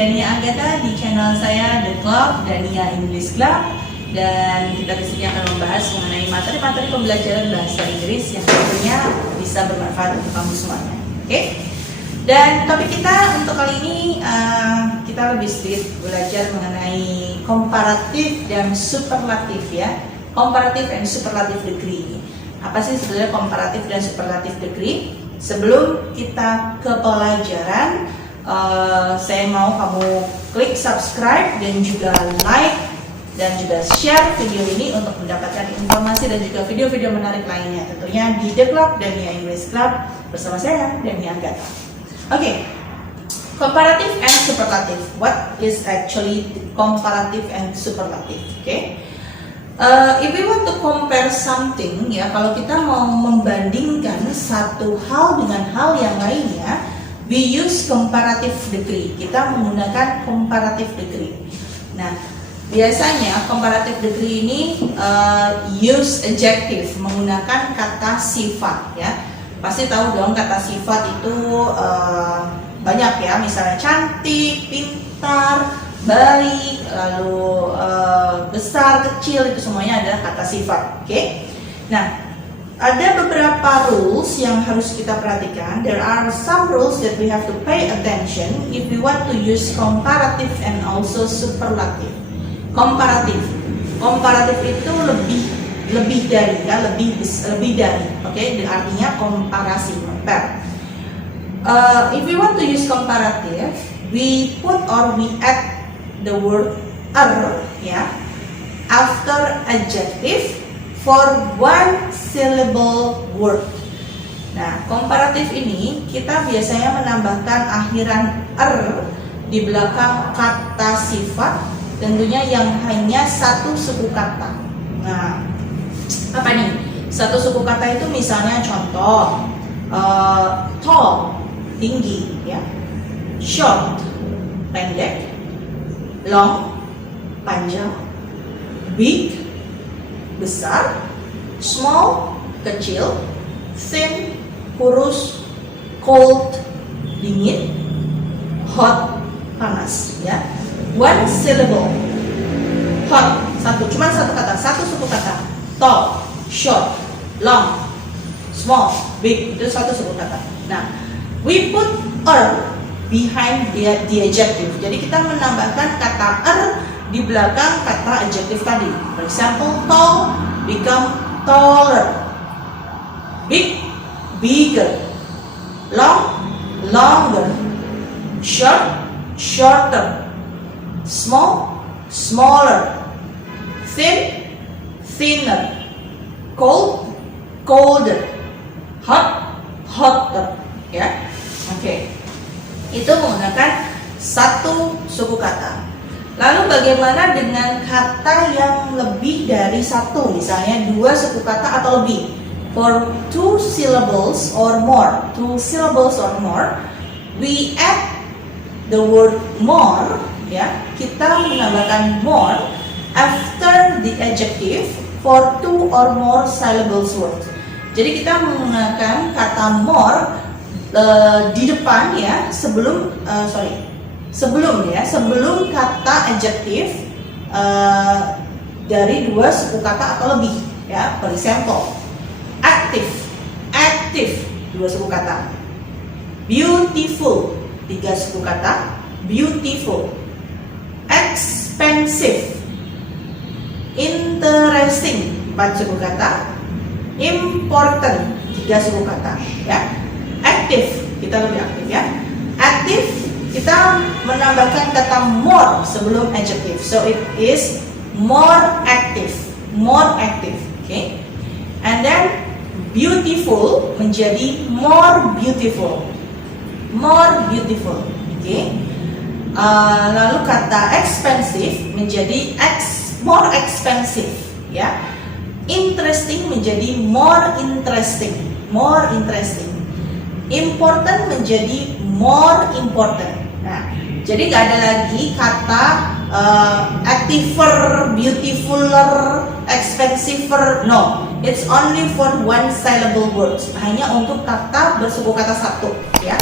Dania Agatha di channel saya The Club, Dania English Club. Dan kita di sini akan membahas mengenai materi-materi pembelajaran bahasa Inggris yang tentunya bisa bermanfaat untuk kamu semuanya. Oke? Dan topik kita untuk kali ini kita lebih sedikit belajar mengenai komparatif dan superlatif ya. Comparative and superlative degree. Apa sih sebenarnya comparative dan superlative degree? Sebelum kita ke pelajaran, saya mau kamu klik subscribe dan juga like dan juga share video ini untuk mendapatkan informasi dan juga video-video menarik lainnya, tentunya di The Club Dania English Club bersama saya Dania Agatha. Oke, comparative and superlative. What is actually comparative and superlative? Oke. If we want to compare something, ya, kalau kita mau membandingkan satu hal dengan hal yang lainnya, we use comparative degree. Kita menggunakan comparative degree. Nah, biasanya comparative degree ini use adjective, menggunakan kata sifat, ya. Pasti tahu dong kata sifat itu banyak ya, misalnya cantik, pintar, baik, lalu besar, kecil, itu semuanya ada kata sifat. Oke? Nah, ada beberapa rules yang harus kita perhatikan. There are some rules that we have to pay attention if we want to use comparative and also superlative. Komparatif itu lebih dari ya, lebih dari. Oke? Artinya komparasi, compare. If we want to use comparative, we put or we add the word ya after adjective for one syllable word. Nah, komparatif ini kita biasanya menambahkan akhiran di belakang kata sifat, tentunya yang hanya satu suku kata. Nah, apa nih? Satu suku kata itu misalnya contoh tall, tinggi ya, short, pendek, long, panjang, big, besar, small, kecil, thin, kurus, cold, dingin, hot, panas ya. One syllable, hot, cuma satu kata, satu suku kata. Tall, short, long, small, big, itu satu suku kata. Nah, we put behind the adjective. Jadi kita menambahkan kata di belakang kata adjective tadi. For example, tall become taller, big, bigger, long, longer, short, shorter, small, smaller, thin, thinner, cold, colder, hot, hotter. Ya, oke. Itu menggunakan satu suku kata. Lalu bagaimana dengan kata yang lebih dari satu, misalnya dua suku kata atau lebih? For two syllables or more, we add the word more, ya. Kita menambahkan more after the adjective for two or more syllables words. Jadi kita menggunakan kata more di depan ya, sebelum kata adjektif dari dua suku kata atau lebih ya. For example, active dua suku kata, beautiful tiga suku kata, beautiful, expensive, interesting empat suku kata, important tiga suku kata ya. Active, kita lebih aktif ya. Active, kita menambahkan kata more sebelum adjective. So it is more active, okay? And then beautiful menjadi more beautiful, okay? Lalu kata expensive menjadi more expensive, ya. Interesting menjadi more interesting. Important menjadi more important. Nah, jadi nggak ada lagi kata activer, beautifuler, expensiver. No, it's only for one syllable words. Hanya untuk kata bersuku kata satu, ya.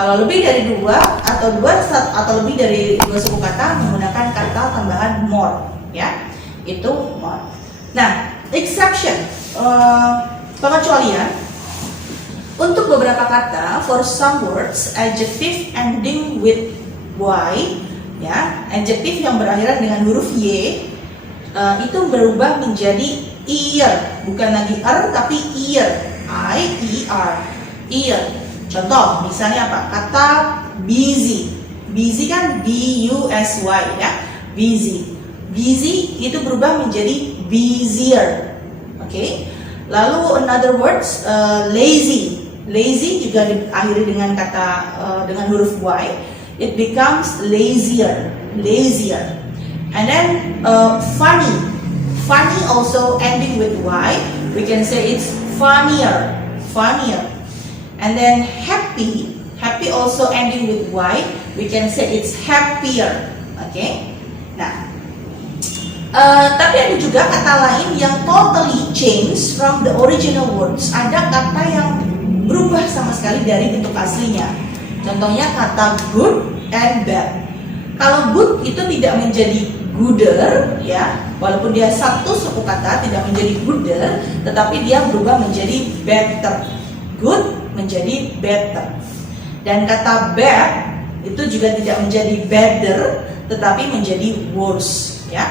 Kalau lebih dari atau lebih dari dua suku kata menggunakan kata tambahan more, ya, itu more. Nah, exception, pengecualian untuk beberapa kata, for some words, adjective ending with y, ya, adjektif yang berakhiran dengan huruf y, itu berubah menjadi ear, bukan lagi tapi ear, ear. Contoh, misalnya apa? Kata busy. Busy kan busy, ya. Busy itu berubah menjadi busier. Oke. Lalu another words, lazy. Lazy juga diakhiri dengan kata dengan huruf y. It becomes lazier. And then funny. Funny also ending with y. We can say it's funnier. And then happy also ending with y, we can say it's happier. Oke. Nah, tapi ada juga kata lain yang totally change from the original words. Ada kata yang berubah sama sekali dari bentuk aslinya. Contohnya kata good and bad. Kalau good itu tidak menjadi gooder, ya, walaupun dia satu suku kata tidak menjadi gooder, tetapi dia berubah menjadi better. Good menjadi better. Dan kata bad itu juga tidak menjadi better, tetapi menjadi worse, ya.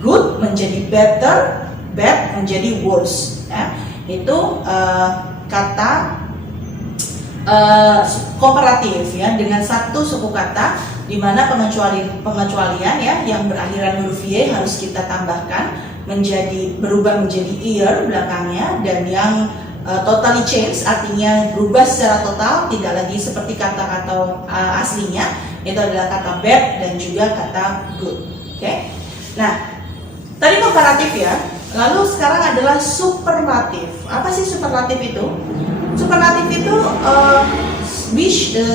Good menjadi better, bad menjadi worse, ya. Itu kata komparatif, ya, dengan satu suku kata, di mana pengecualian, ya, yang berakhiran huruf y harus kita tambahkan berubah menjadi ear belakangnya, dan yang totally change artinya berubah secara total, tidak lagi seperti kata-kata aslinya, itu adalah kata bad dan juga kata good. Oke. Nah, tadi komparatif, ya. Lalu sekarang adalah superlatif. Apa sih superlatif itu? Superlatif itu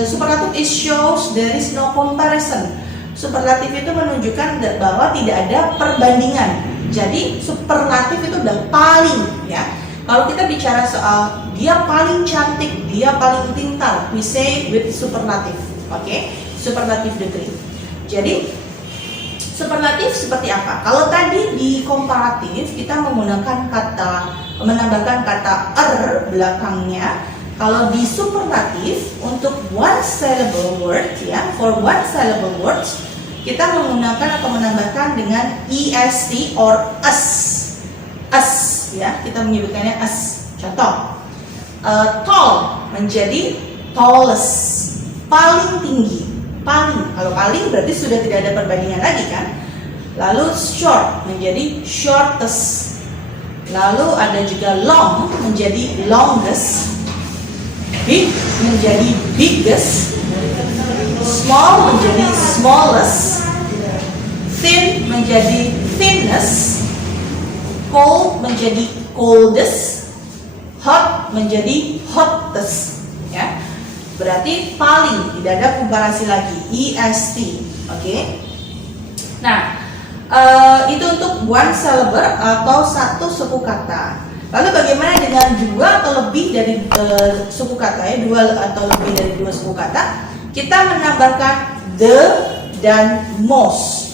superlatif is shows there is no comparison. Superlatif itu menunjukkan bahwa tidak ada perbandingan. Jadi superlatif itu udah paling, ya. Kalau kita bicara soal dia paling cantik, dia paling pintar, we say with superlative, oke? Superlative degree. Jadi superlatif seperti apa? Kalau tadi di komparatif kita menambahkan kata belakangnya. Kalau di superlatif untuk one syllable word, ya, for one syllable words kita menggunakan atau menambahkan dengan est or us, ya, kita menyebutkannya us. Contoh, tall menjadi tallest, paling tinggi, kalau paling berarti sudah tidak ada perbandingan lagi, kan. Lalu short menjadi shortest, lalu ada juga long menjadi longest, big menjadi biggest, small menjadi smallest, thin menjadi thinnest, cold menjadi coldest, hot menjadi hottest, ya. Berarti paling, tidak ada komparasi lagi, est, oke. Nah, itu untuk one syllable atau satu suku kata. Lalu bagaimana dengan dua atau lebih dari suku kata, ya, dua atau lebih dari dua suku kata? Kita menambahkan the dan most.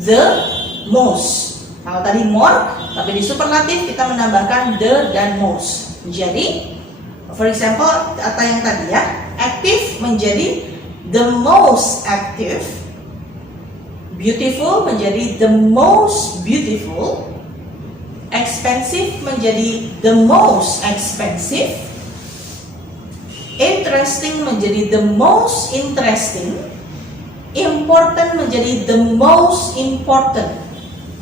The most. Kalau tadi more, tapi di superlatif kita menambahkan the dan most. Jadi, for example, kata yang tadi, ya, active menjadi the most active, beautiful menjadi the most beautiful, expensive menjadi the most expensive, interesting menjadi the most interesting, important menjadi the most important.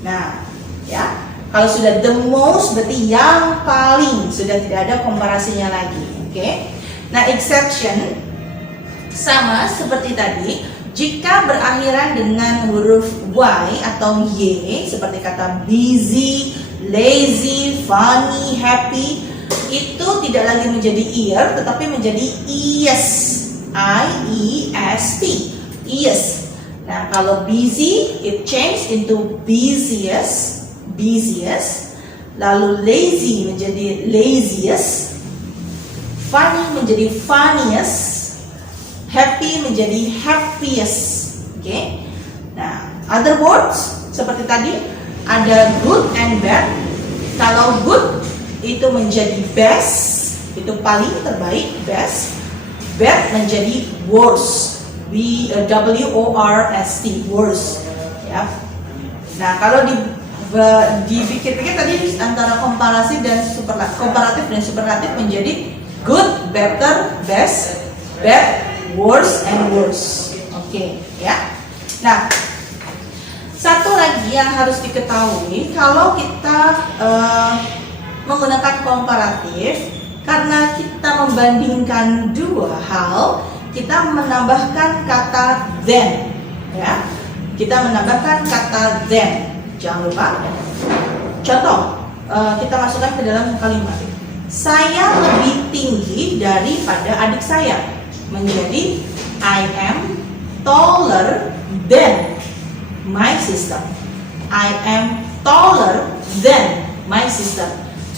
Nah, ya, kalau sudah the most berarti yang paling, sudah tidak ada komparasinya lagi, oke? Nah, exception sama seperti tadi. Jika berakhiran dengan huruf y atau y, seperti kata busy, lazy, funny, happy, itu tidak lagi menjadi ear, tetapi menjadi ies, I-E-S-T, ies. Nah, kalau busy, it changed into busiest, lalu lazy menjadi laziest, funny menjadi funniest, happy menjadi happiest. Oke. Nah, other words seperti tadi ada good and bad. Kalau good itu menjadi best, itu paling terbaik, best. Bad menjadi worst, worst, worst. Ya. Nah, kalau dipikir-pikir tadi antara komparatif dan superlatif menjadi good, better, best, bad, worse, and worse. Oke, ya. Nah, satu lagi yang harus diketahui kalau kita menggunakan komparatif, karena kita membandingkan dua hal, kita menambahkan kata then, ya. Kita menambahkan kata then. Jangan lupa. Contoh, kita masukkan ke dalam kalimat. Saya lebih tinggi daripada adik saya. Menjadi I am taller than my sister. I am taller than my sister.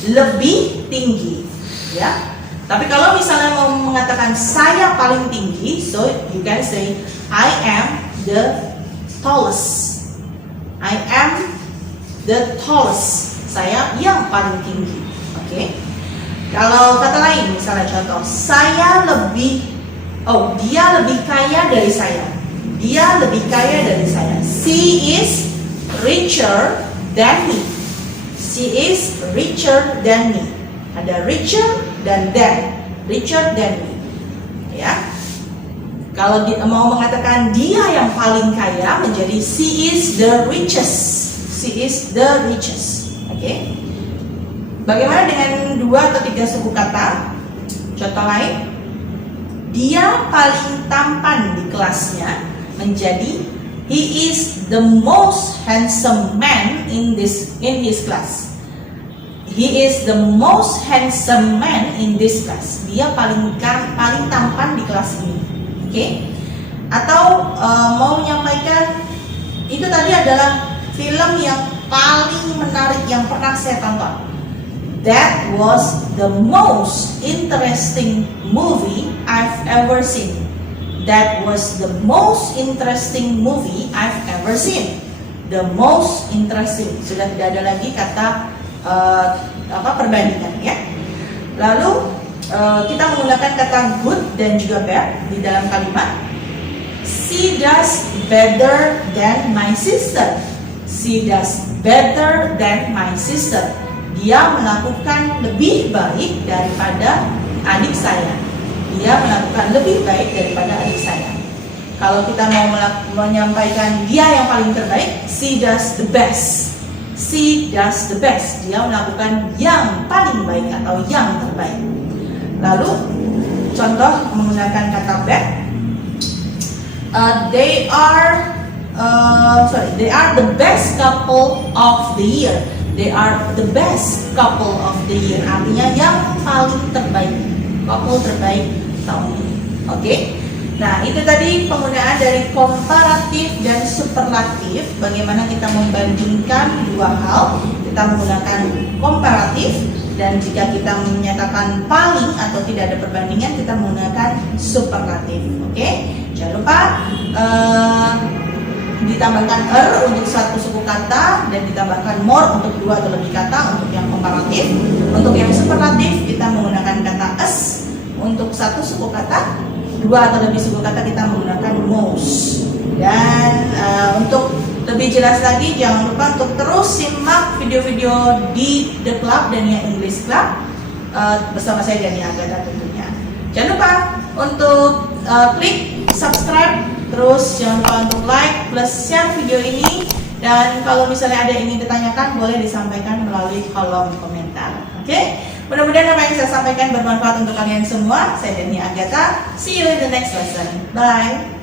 Lebih tinggi, ya. Tapi kalau misalnya mau mengatakan saya paling tinggi, so you can say I am the tallest. I am the tallest. Saya yang paling tinggi. Oke. Kalau kata lain, misalnya contoh, dia lebih kaya dari saya. Dia lebih kaya dari saya. She is richer than me. She is richer than me. Ada richer dan than. Richer than me. Ya. Kalau mau mengatakan dia yang paling kaya menjadi she is the richest. She is the richest. Oke. Bagaimana dengan 2 atau 3 suku kata? Contoh lain, dia paling tampan di kelasnya menjadi he is the most handsome man in his class. He is the most handsome man in this class. Dia paling tampan di kelas ini. Oke? Atau mau menyampaikan itu tadi adalah film yang paling menarik yang pernah saya tonton. That was the most interesting movie I've ever seen. That was the most interesting movie I've ever seen. The most interesting. Sudah tidak ada lagi kata perbandingan, ya. Lalu kita menggunakan kata good dan juga bad di dalam kalimat. She does better than my sister. She does better than my sister. Dia melakukan lebih baik daripada adik saya. Dia melakukan lebih baik daripada adik saya. Kalau kita mau menyampaikan dia yang paling terbaik, she does the best. She does the best. Dia melakukan yang paling baik atau yang terbaik. Lalu contoh menggunakan kata bad. They are the best couple of the year. They are the best couple of the year. Artinya yang paling terbaik, couple terbaik tahun ini. Oke. Nah, itu tadi penggunaan dari komparatif dan superlatif. Bagaimana kita membandingkan dua hal. Kita menggunakan komparatif, dan jika kita menyatakan paling atau tidak ada perbandingan, kita menggunakan superlatif. Oke. Jangan lupa ditambahkan untuk satu suku kata dan ditambahkan more untuk 2 atau lebih kata untuk yang komparatif. Untuk yang superlatif kita menggunakan kata as. Untuk satu suku kata, 2 atau lebih suku kata kita menggunakan most. Dan untuk lebih jelas lagi, jangan lupa untuk terus simak video-video di The Club Dania English Club bersama saya Dania Agatha tentunya. Jangan lupa untuk klik subscribe. Terus jangan lupa untuk like plus share video ini, dan kalau misalnya ada yang ingin ditanyakan boleh disampaikan melalui kolom komentar. Oke? Mudah-mudahan apa yang saya sampaikan bermanfaat untuk kalian semua. Saya Dania Agatha. See you in the next lesson. Bye.